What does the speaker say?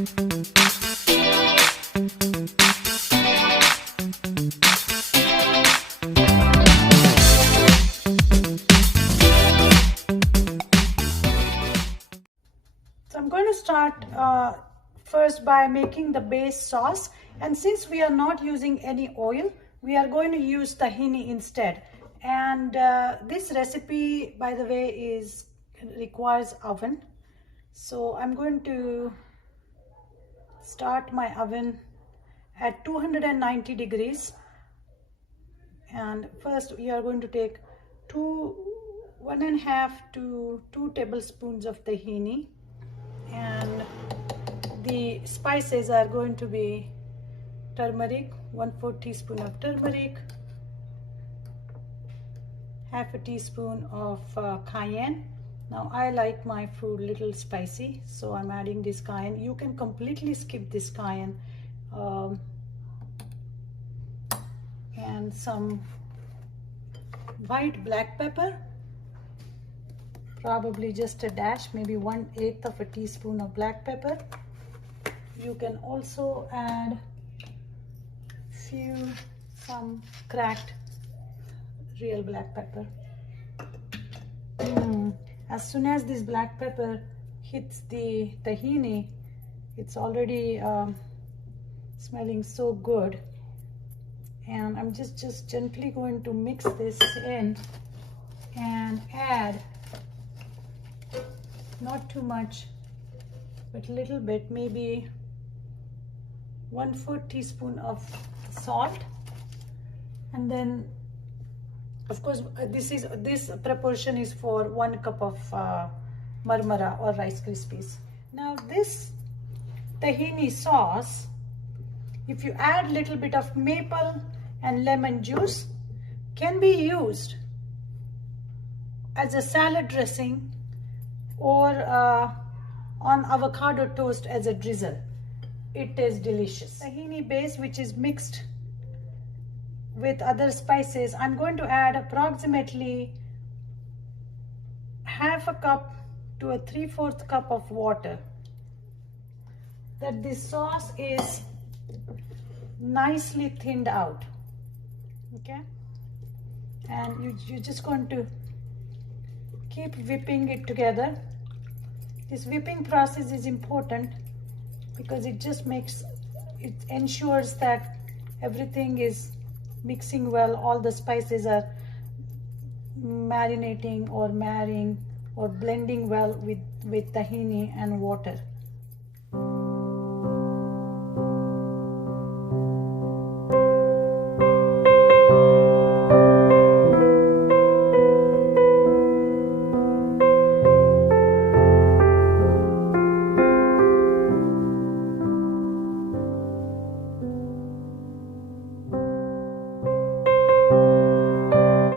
So I'm going to start first by making the base sauce, and since we are not using any oil, we are going to use tahini instead. And this recipe, by the way, requires oven. So I'm going to start my oven at 290 degrees, and first we are going to take 1.5 to 2 tablespoons of tahini, and the spices are going to be turmeric, 1/4 teaspoon of turmeric, half a teaspoon of cayenne. Now I like my food little spicy, so I'm adding this cayenne. You can completely skip this cayenne. And some white black pepper, probably just a dash, maybe 1/8 of a teaspoon of black pepper. You can also add some cracked real black pepper. As soon as this black pepper hits the tahini, it's already smelling so good. And I'm just gently going to mix this in and add, not too much, but a little bit, maybe 1/4 teaspoon of salt. And then of course this proportion is for 1 cup of marmara or Rice Krispies. Now this tahini sauce, if you add little bit of maple and lemon juice, can be used as a salad dressing or on avocado toast as a drizzle. It is delicious. Tahini base, which is mixed with other spices, I'm going to add approximately 1/2 cup to a 3/4 cup of water, that this sauce is nicely thinned out. Okay, and you're just going to keep whipping it together. This whipping process is important because it ensures that everything is mixing well, all the spices are marinating or marrying or blending well with tahini and water.